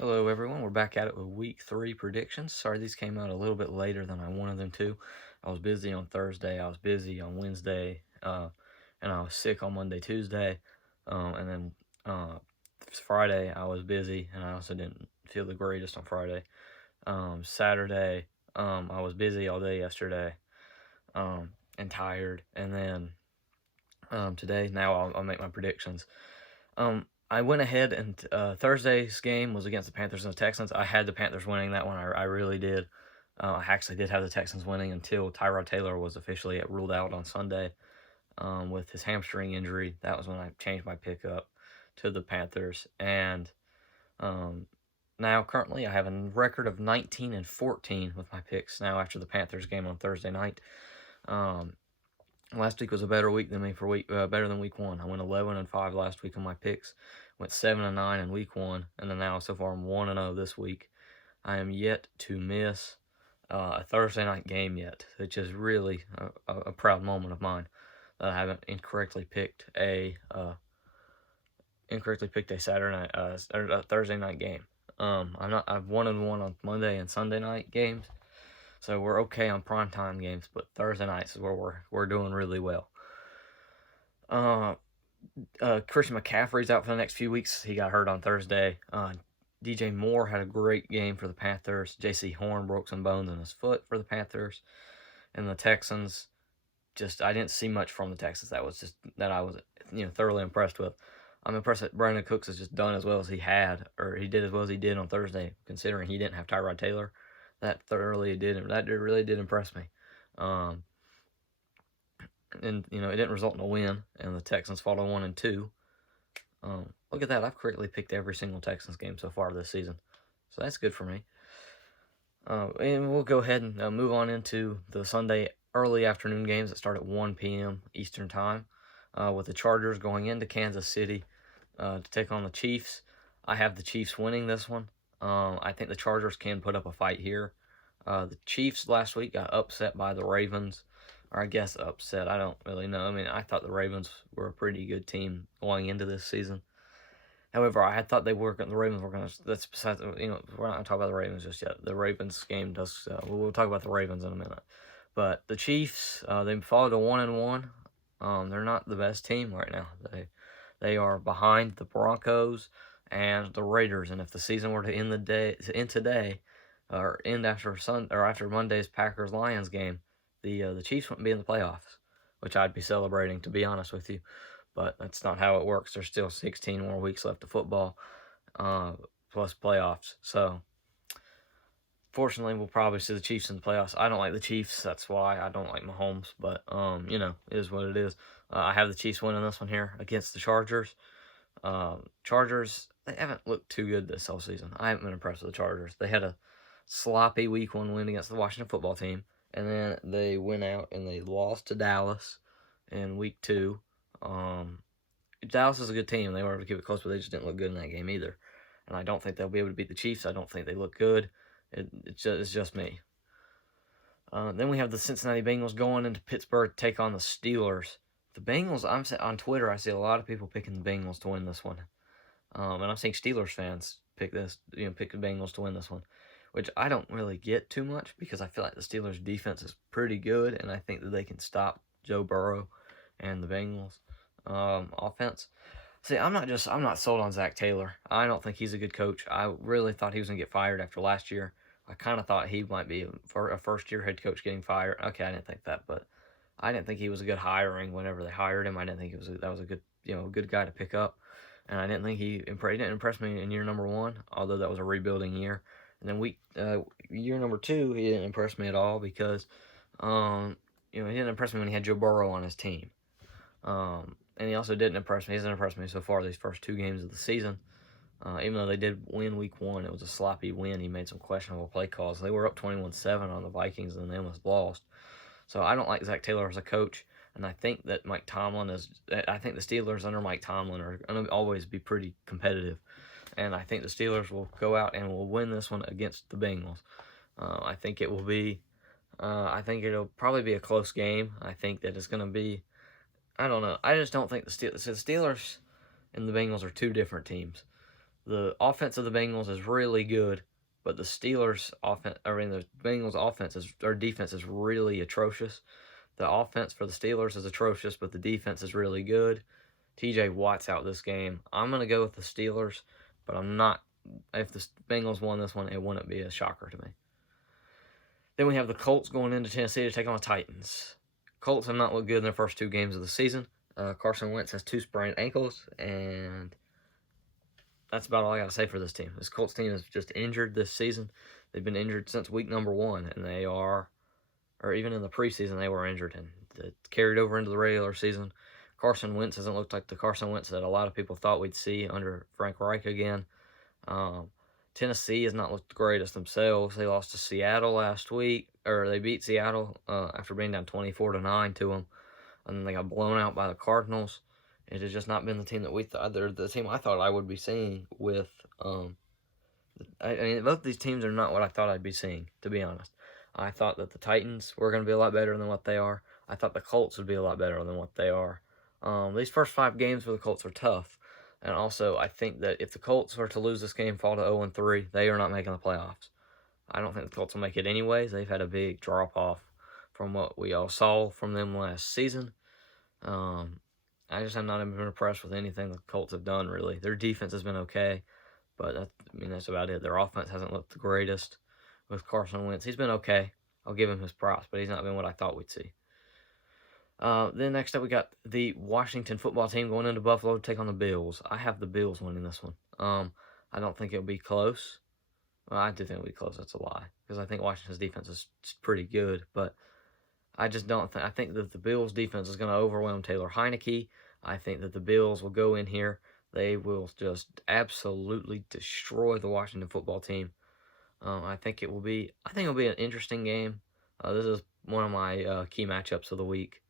Hello, everyone. We're back at it with week 3 predictions. Sorry, these came out a little bit later than I wanted them to. I was busy on Thursday, I was busy on Wednesday, and I was sick on Monday, Tuesday, and then Friday I was busy, and I also didn't feel the greatest on Friday. Saturday, I was busy all day yesterday, and tired, and then today, now I'll make my predictions. I went ahead and Thursday's game was against the Panthers and the Texans. I had the Panthers winning that one. I really did. I actually did have the Texans winning until Tyrod Taylor was officially ruled out on Sunday with his hamstring injury. That was when I changed my pick up to the Panthers. And now currently I have a record of 19-14 with my picks now after the Panthers game on Thursday night. Last week was a better week than me for better than week 1. I went 11-5 last week on my picks, went 7-9 in week 1, and then now so far I'm 1-0 this week. I am yet to miss a Thursday night game yet, which is really a proud moment of mine that I haven't incorrectly picked a Saturday night or a Thursday night game. I've 1-1 on Monday and Sunday night games. So we're okay on primetime games, but Thursday nights is where we're doing really well. Christian McCaffrey's out for the next few weeks. He got hurt on Thursday. DJ Moore had a great game for the Panthers. J.C. Horn broke some bones in his foot for the Panthers. And the Texans, I didn't see much from the Texans. That I was thoroughly impressed with. I'm impressed that Brandon Cooks has just done as well as he did as well as he did on Thursday, considering he didn't have Tyrod Taylor. That really did impress me. And it didn't result in a win, and the Texans fought a 1-2. Look at that! I've correctly picked every single Texans game so far this season, so that's good for me. And we'll go ahead and move on into the Sunday early afternoon games that start at 1 p.m. Eastern time, with the Chargers going into Kansas City to take on the Chiefs. I have the Chiefs winning this one. I think the Chargers can put up a fight here. The Chiefs last week got upset by the Ravens, or I guess upset. I don't really know. I mean, I thought the Ravens were a pretty good team going into this season. However, I had thought the Ravens were going to. That's besides. We're not going to talk about the Ravens just yet. The Ravens game does. We'll talk about the Ravens in a minute. But the Chiefs, they followed a 1-1. They're not the best team right now. They are behind the Broncos and the Raiders. And if the season were to end today, or end after Monday's Packers-Lions game, the Chiefs wouldn't be in the playoffs, which I'd be celebrating, to be honest with you. But that's not how it works. There's still 16 more weeks left of football, plus playoffs. So, fortunately, we'll probably see the Chiefs in the playoffs. I don't like the Chiefs. That's why I don't like Mahomes. But, it is what it is. I have the Chiefs winning this one here against the Chargers. Chargers, they haven't looked too good this whole season. I haven't been impressed with the Chargers. They had a sloppy week 1 win against the Washington football team, and then they went out and they lost to Dallas in week 2. Dallas is a good team. They were able to keep it close, but they just didn't look good in that game either. And I don't think they'll be able to beat the Chiefs. I don't think they look good. It's just me. Then we have the Cincinnati Bengals going into Pittsburgh to take on the Steelers. The Bengals, on Twitter, I see a lot of people picking the Bengals to win this one. And I'm seeing Steelers fans pick the Bengals to win this one, which I don't really get too much because I feel like the Steelers' defense is pretty good, and I think that they can stop Joe Burrow and the Bengals' offense. See, I'm not sold on Zach Taylor. I don't think he's a good coach. I really thought he was going to get fired after last year. I kind of thought he might be a first-year head coach getting fired. Okay, I didn't think that, but I didn't think he was a good hiring whenever they hired him. I didn't think that was a good guy to pick up. And I didn't think he didn't impress me in year number 1, although that was a rebuilding year. And then year number 2, he didn't impress me at all because, he didn't impress me when he had Joe Burrow on his team. And he also didn't impress me. He hasn't impressed me so far these first 2 games of the season. Even though they did win week 1, it was a sloppy win. He made some questionable play calls. They were up 21-7 on the Vikings, and they almost lost. So I don't like Zach Taylor as a coach. And I think that I think the Steelers under Mike Tomlin are going to always be pretty competitive. And I think the Steelers will go out and will win this one against the Bengals. I think it will be, I think it'll probably be a close game. I think that it's going to be, I don't know. I just don't think the Steelers and the Bengals are 2 different teams. the offense of the Bengals is really good, but the Steelers' offense, the Bengals' defense is really atrocious. The offense for the Steelers is atrocious, but the defense is really good. TJ Watt's out this game. I'm going to go with the Steelers, but I'm not. If the Bengals won this one, it wouldn't be a shocker to me. Then we have the Colts going into Tennessee to take on the Titans. Colts have not looked good in their first 2 games of the season. Carson Wentz has 2 sprained ankles, and that's about all I got to say for this team. This Colts team is just injured this season. They've been injured since week number 1, and they are, or even in the preseason, they were injured, and it carried over into the regular season. Carson Wentz hasn't looked like the Carson Wentz that a lot of people thought we'd see under Frank Reich again. Tennessee has not looked the greatest themselves. They lost to Seattle last week, or they beat Seattle after being down 24-9 to them, and then they got blown out by the Cardinals. It has just not been the team that we thought. They're the team I thought I would be seeing with. I mean, both these teams are not what I thought I'd be seeing, to be honest. I thought that the Titans were going to be a lot better than what they are. I thought the Colts would be a lot better than what they are. These first 5 games for the Colts are tough. And also, I think that if the Colts were to lose this game, fall to 0-3, they are not making the playoffs. I don't think the Colts will make it anyways. They've had a big drop-off from what we all saw from them last season. I just have not been impressed with anything the Colts have done, really. Their defense has been okay, but that's about it. Their offense hasn't looked the greatest with Carson Wentz. He's been okay. I'll give him his props, but he's not been what I thought we'd see. Then next up, we got the Washington football team going into Buffalo to take on the Bills. I have the Bills winning this one. I don't think it'll be close. Well, I do think it'll be close. That's a lie, because I think Washington's defense is pretty good, but I just don't think. I think that the Bills' defense is going to overwhelm Taylor Heinicke. I think that the Bills will go in here. They will just absolutely destroy the Washington football team. I think it'll be an interesting game. This is one of my key matchups of the week.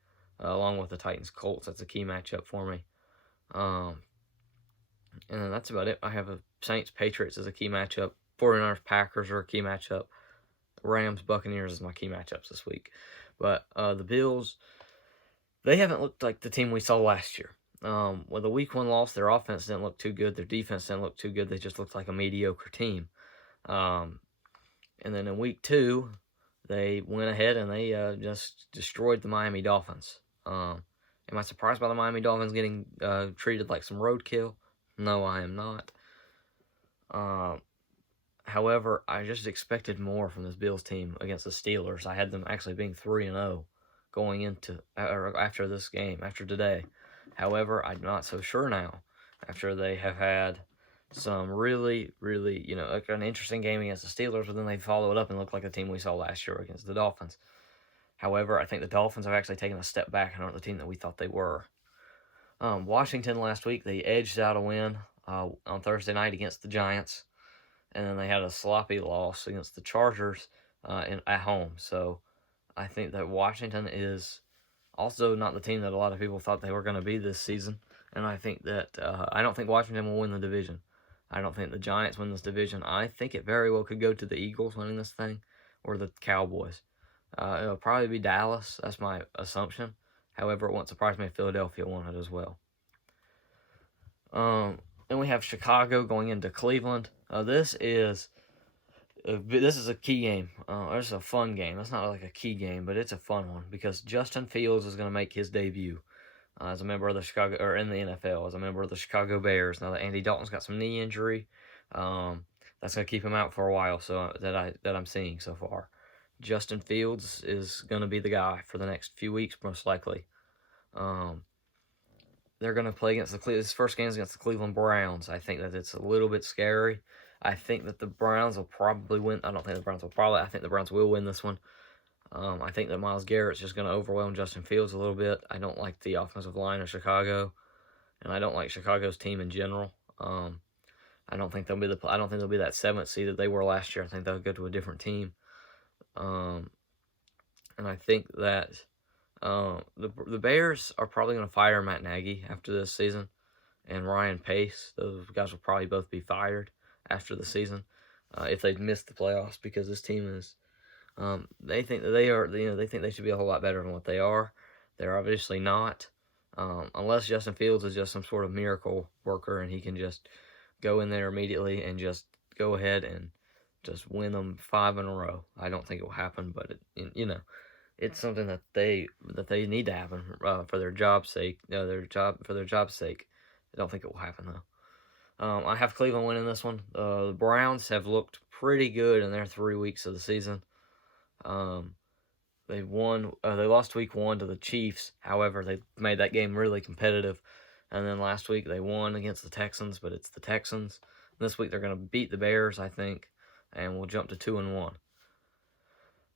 Along with the Titans-Colts. That's a key matchup for me. And then that's about it. I have a Saints-Patriots as a key matchup. 49ers-Packers are a key matchup. Rams-Buccaneers is my key matchups this week. But the Bills, they haven't looked like the team we saw last year. With a week 1 loss, their offense didn't look too good. Their defense didn't look too good. They just looked like a mediocre team. And then in week 2, they went ahead and they just destroyed the Miami Dolphins. Am I surprised by the Miami Dolphins getting treated like some roadkill? No, I am not. However, I just expected more from this Bills team against the Steelers. I had them actually being 3-0 going into or after this game, after today. However, I'm not so sure now. After they have had some really, really, like an interesting game against the Steelers, but then they follow it up and look like the team we saw last year against the Dolphins. However, I think the Dolphins have actually taken a step back and aren't the team that we thought they were. Washington last week, they edged out a win on Thursday night against the Giants, and then they had a sloppy loss against the Chargers at home. So I think that Washington is also not the team that a lot of people thought they were going to be this season, and I think that I don't think Washington will win the division. I don't think the Giants win this division. I think it very well could go to the Eagles winning this thing or the Cowboys. It'll probably be Dallas. That's my assumption. However, it won't surprise me if Philadelphia won it as well. Then we have Chicago going into Cleveland. This is a key game. It's a fun game. It's not like a key game, but it's a fun one because Justin Fields is going to make his debut as a member of the in the NFL as a member of the Chicago Bears. Now that Andy Dalton's got some knee injury, that's going to keep him out for a while. So that I'm seeing so far. Justin Fields is going to be the guy for the next few weeks, most likely. They're going to play against his first game is against the Cleveland Browns. I think that it's a little bit scary. I think that the Browns will probably win. I don't think the Browns will probably. I think the Browns will win this one. I think that Myles Garrett's just going to overwhelm Justin Fields a little bit. I don't like the offensive line of Chicago, and I don't like Chicago's team in general. I don't think they'll be that 7th seed that they were last year. I think they'll go to a different team. And I think that the Bears are probably going to fire Matt Nagy after this season, and Ryan Pace. Those guys will probably both be fired after the season if they miss the playoffs, because this team is. They think that they are. They think they should be a whole lot better than what they are. They're obviously not, unless Justin Fields is just some sort of miracle worker and he can just go in there immediately and just go ahead and just win them 5 in a row. I don't think it will happen, but it's something that they need to happen for their job's sake. For their job's sake. I don't think it will happen though. I have Cleveland winning this one. The Browns have looked pretty good in their 3 weeks of the season. They won. They lost week 1 to the Chiefs. However, they made that game really competitive. And then last week they won against the Texans, but it's the Texans. This week they're going to beat the Bears, I think, and we'll jump to 2-1.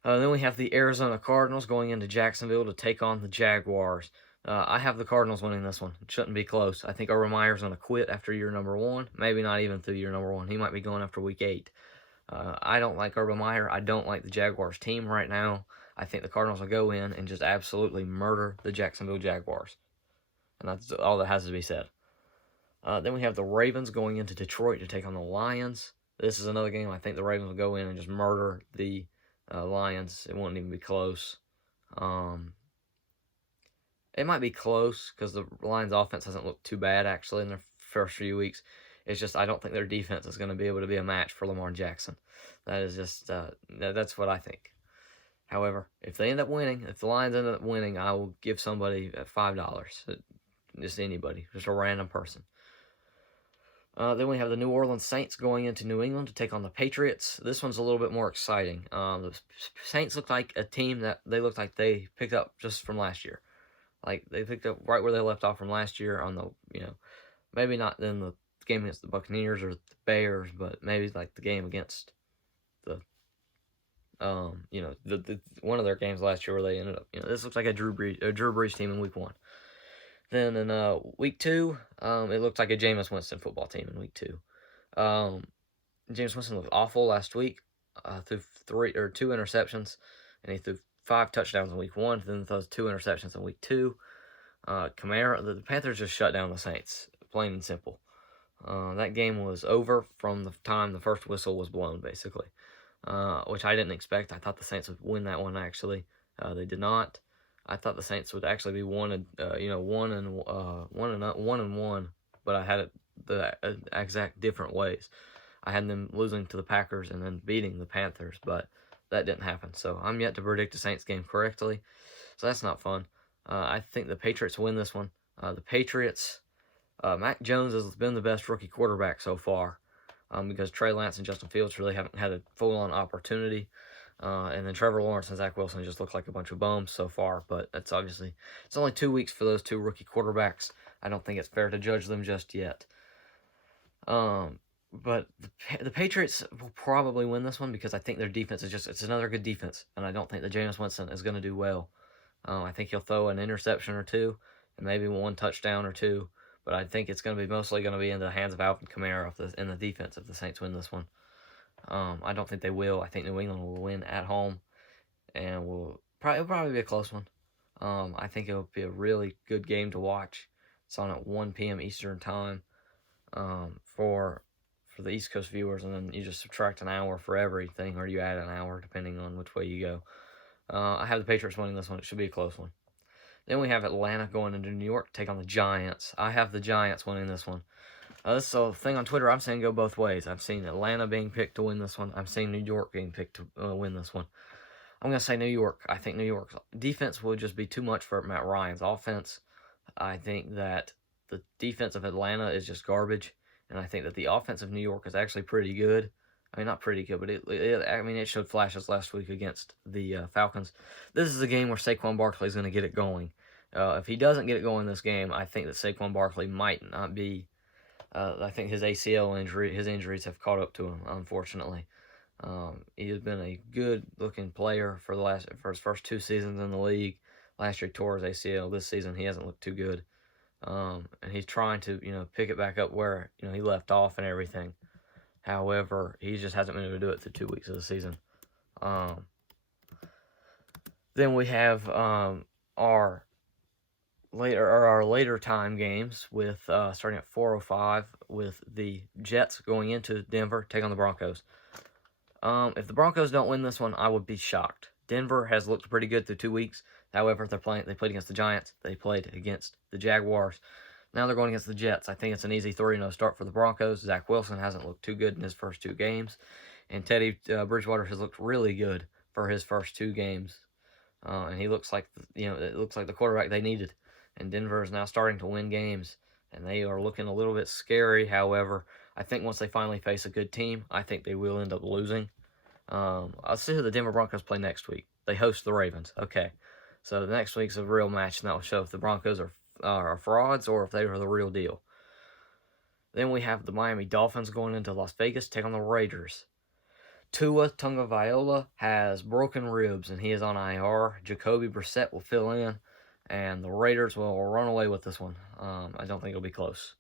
Then we have the Arizona Cardinals going into Jacksonville to take on the Jaguars. I have the Cardinals winning this one. It shouldn't be close. I think Urban Meyer's going to quit after year number 1. Maybe not even through year number 1. He might be going after week 8. I don't like Urban Meyer. I don't like the Jaguars team right now. I think the Cardinals will go in and just absolutely murder the Jacksonville Jaguars. And that's all that has to be said. Then we have the Ravens going into Detroit to take on the Lions. This is another game I think the Ravens will go in and just murder the Lions. It won't even be close. It might be close because the Lions' offense hasn't looked too bad, actually, in their first few weeks. It's just I don't think their defense is going to be able to be a match for Lamar Jackson. That is just, that's what I think. However, if they end up winning, if the Lions end up winning, I will give somebody $5. Just anybody, just a random person. Then we have the New Orleans Saints going into New England to take on the Patriots. This one's a little bit more exciting. The Saints look like a team that they picked up just from last year. Like, they picked up right where they left off from last year on the, maybe not in the game against the Buccaneers or the Bears, but maybe like the game against the, the one of their games last year where they ended up, this looks like a Drew Brees team in week 1. Then in week 2, it looked like a Jameis Winston football team in week 2. Jameis Winston looked awful last week, threw 2 interceptions, and he threw 5 touchdowns in week 1, then throws 2 interceptions in week 2. Kamara, the Panthers just shut down the Saints, plain and simple. That game was over from the time the first whistle was blown, basically, which I didn't expect. I thought the Saints would win that one, actually. They did not. I thought the Saints would actually be 1-1, but I had it the exact different ways. I had them losing to the Packers and then beating the Panthers, but that didn't happen. So I'm yet to predict the Saints game correctly, so that's not fun. I think the Patriots win this one. The Patriots, Mac Jones has been the best rookie quarterback so far, because Trey Lance and Justin Fields really haven't had a full-on opportunity. And then Trevor Lawrence and Zach Wilson just look like a bunch of bums so far, but it's only 2 weeks for those 2 rookie quarterbacks. I don't think it's fair to judge them just yet. But the Patriots will probably win this one because I think their defense it's another good defense, and I don't think that Jameis Winston is going to do well. I think he'll throw an interception or 2, and maybe 1 touchdown or 2, but I think it's going to be mostly going to be in the hands of Alvin Kamara in the defense if the Saints win this one. I don't think they will. I think New England will win at home, and it'll probably be a close one. I think it'll be a really good game to watch. It's on at 1 p.m. Eastern time for the East Coast viewers, and then you just subtract an hour for everything, or you add an hour depending on which way you go. I have the Patriots winning this one. It should be a close one. Then we have Atlanta going into New York to take on the Giants. I have the Giants winning this one. This is a thing on Twitter. I'm saying go both ways. I've seen Atlanta being picked to win this one. I'm seeing New York being picked to win this one. I'm going to say New York. I think New York's defense will just be too much for Matt Ryan's offense. I think that the defense of Atlanta is just garbage, and I think that the offense of New York is actually pretty good. I mean, not pretty good, but it showed flashes last week against the Falcons. This is a game where Saquon Barkley is going to get it going. If he doesn't get it going this game, I think that Saquon Barkley might not be. I think his ACL injury, his injuries have caught up to him, unfortunately. He has been a good-looking player for his first 2 seasons in the league. Last year he tore his ACL. This season he hasn't looked too good. And he's trying to, pick it back up where, he left off and everything. However, he just hasn't been able to do it through 2 weeks of the season. Then we have our later time games with starting at 4:05 with the Jets going into Denver, take on the Broncos. If the Broncos don't win this one, I would be shocked. Denver has looked pretty good through 2 weeks. However, they played against the Giants. They played against the Jaguars. Now they're going against the Jets. I think it's an easy 3-0 start for the Broncos. Zach Wilson hasn't looked too good in his first 2 games. And Teddy Bridgewater has looked really good for his first 2 games. And he looks like, it looks like the quarterback they needed. And Denver is now starting to win games. And they are looking a little bit scary. However, I think once they finally face a good team, I think they will end up losing. I'll see who the Denver Broncos play next week. They host the Ravens. Okay. So the next week's a real match, and that will show if the Broncos are frauds or if they are the real deal. Then we have the Miami Dolphins going into Las Vegas to take on the Raiders. Tua Tagovailoa has broken ribs, and he is on IR. Jacoby Brissett will fill in, and the Raiders will run away with this one. I don't think it'll be close.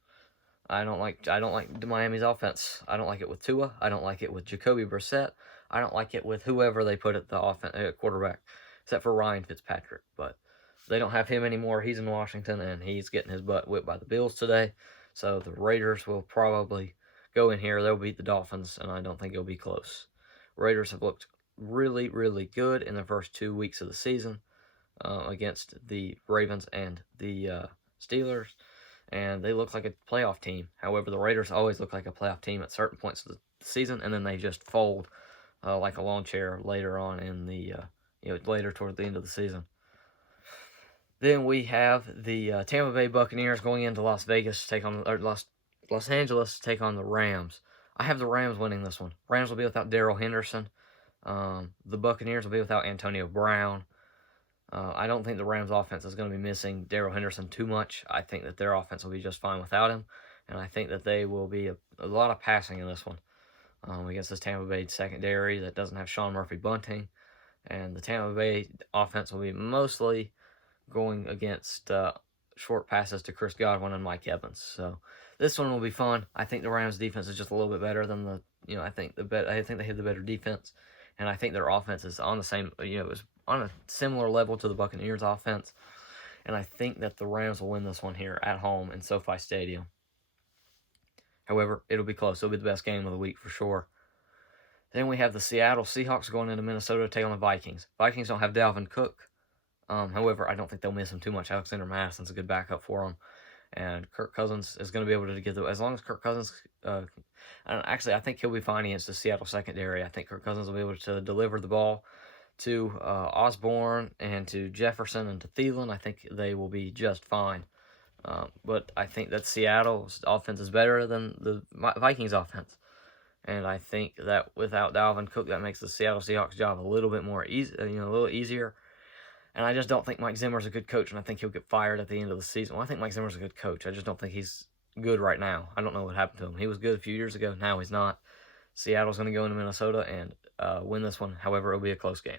I don't like Miami's offense. I don't like it with Tua. I don't like it with Jacoby Brissett. I don't like it with whoever they put at the quarterback, except for Ryan Fitzpatrick. But they don't have him anymore. He's in Washington, and he's getting his butt whipped by the Bills today. So the Raiders will probably go in here. They'll beat the Dolphins, and I don't think it'll be close. Raiders have looked really, really good in the first 2 weeks of the season against the Ravens and the Steelers, and they look like a playoff team. However, the Raiders always look like a playoff team at certain points of the season, and then they just fold like a lawn chair later on in the later toward the end of the season. Then we have the Tampa Bay Buccaneers going into Las Vegas to take on Los Angeles to take on the Rams. I have the Rams winning this one. Rams will be without Darrell Henderson. The Buccaneers will be without Antonio Brown. I don't think the Rams offense is going to be missing Darrell Henderson too much. I think that their offense will be just fine without him. And I think that they will be a lot of passing in this one against this Tampa Bay secondary that doesn't have Sean Murphy-Bunting. And the Tampa Bay offense will be mostly going against short passes to Chris Godwin and Mike Evans. So this one will be fun. I think the Rams defense is just a little bit better than I think they have the better defense, and I think their offense is on the same, is on a similar level to the Buccaneers offense, and I think that the Rams will win this one here at home in SoFi Stadium. However, it'll be close. It'll be the best game of the week for sure. Then we have the Seattle Seahawks going into Minnesota to take on the Vikings. Vikings don't have Dalvin Cook. However, I don't think they'll miss him too much. Alexander Madison's a good backup for him. And Kirk Cousins is going to be able to get as long as Kirk Cousins, actually, I think he'll be fine against the Seattle secondary. I think Kirk Cousins will be able to deliver the ball to Osborne and to Jefferson and to Thielen. I think they will be just fine. But I think that Seattle's offense is better than the Vikings offense. And I think that without Dalvin Cook, that makes the Seattle Seahawks job a little bit more easy, a little easier. And I just don't think Mike Zimmer's a good coach, and I think he'll get fired at the end of the season. Well, I think Mike Zimmer's a good coach. I just don't think he's good right now. I don't know what happened to him. He was good a few years ago. Now he's not. Seattle's going to go into Minnesota and win this one. However, it'll be a close game.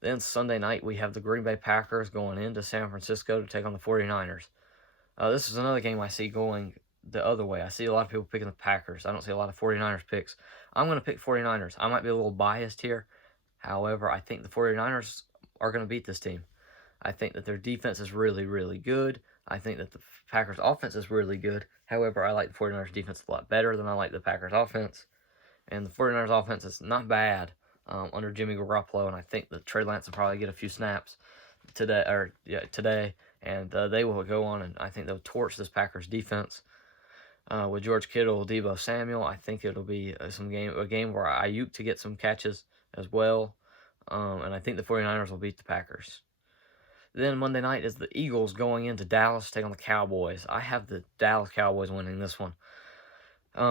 Then Sunday night, we have the Green Bay Packers going into San Francisco to take on the 49ers. This is another game I see going the other way. I see a lot of people picking the Packers. I don't see a lot of 49ers picks. I'm going to pick 49ers. I might be a little biased here. However, I think the 49ers are going to beat this team. I think that their defense is really, really good. I think that the Packers' offense is really good. However, I like the 49ers' defense a lot better than I like the Packers' offense. And the 49ers' offense is not bad under Jimmy Garoppolo, and I think that Trey Lance will probably get a few snaps today, and they will go on, and I think they'll torch this Packers' defense. With George Kittle, Deebo Samuel, I think it'll be a game where Ayuk to get some catches as well. And I think the 49ers will beat the Packers. Then Monday night is the Eagles going into Dallas to take on the Cowboys. I have the Dallas Cowboys winning this one.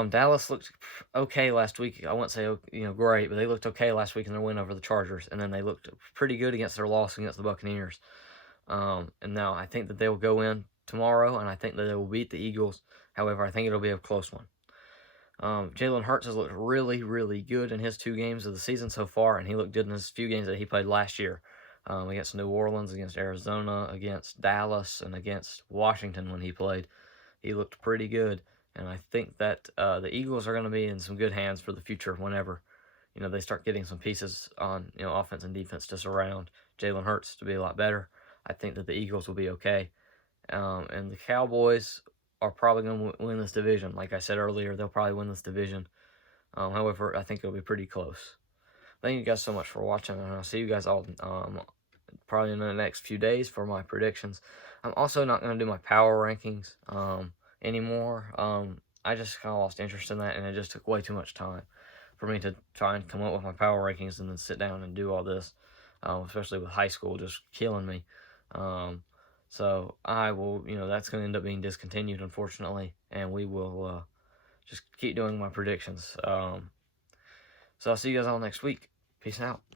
Dallas looked okay last week. I wouldn't say great, but they looked okay last week in their win over the Chargers, and then they looked pretty good against their loss against the Buccaneers. And now I think that they will go in tomorrow, and I think that they will beat the Eagles. However, I think it'll be a close one. Jalen Hurts has looked really, really good in his 2 games of the season so far, and he looked good in his few games that he played last year against New Orleans, against Arizona, against Dallas, and against Washington when he played. He looked pretty good, and I think that the Eagles are going to be in some good hands for the future whenever they start getting some pieces on offense and defense to surround Jalen Hurts to be a lot better. I think that the Eagles will be okay, and the Cowboys are probably going to win this division. Like I said earlier, they'll probably win this division. However, I think it'll be pretty close. Thank you guys so much for watching, and I'll see you guys all probably in the next few days for my predictions. I'm also not going to do my power rankings anymore. I just kind of lost interest in that, and it just took way too much time for me to try and come up with my power rankings and then sit down and do all this, especially with high school just killing me. So I will, that's going to end up being discontinued, unfortunately, and we will just keep doing my predictions. So I'll see you guys all next week. Peace out.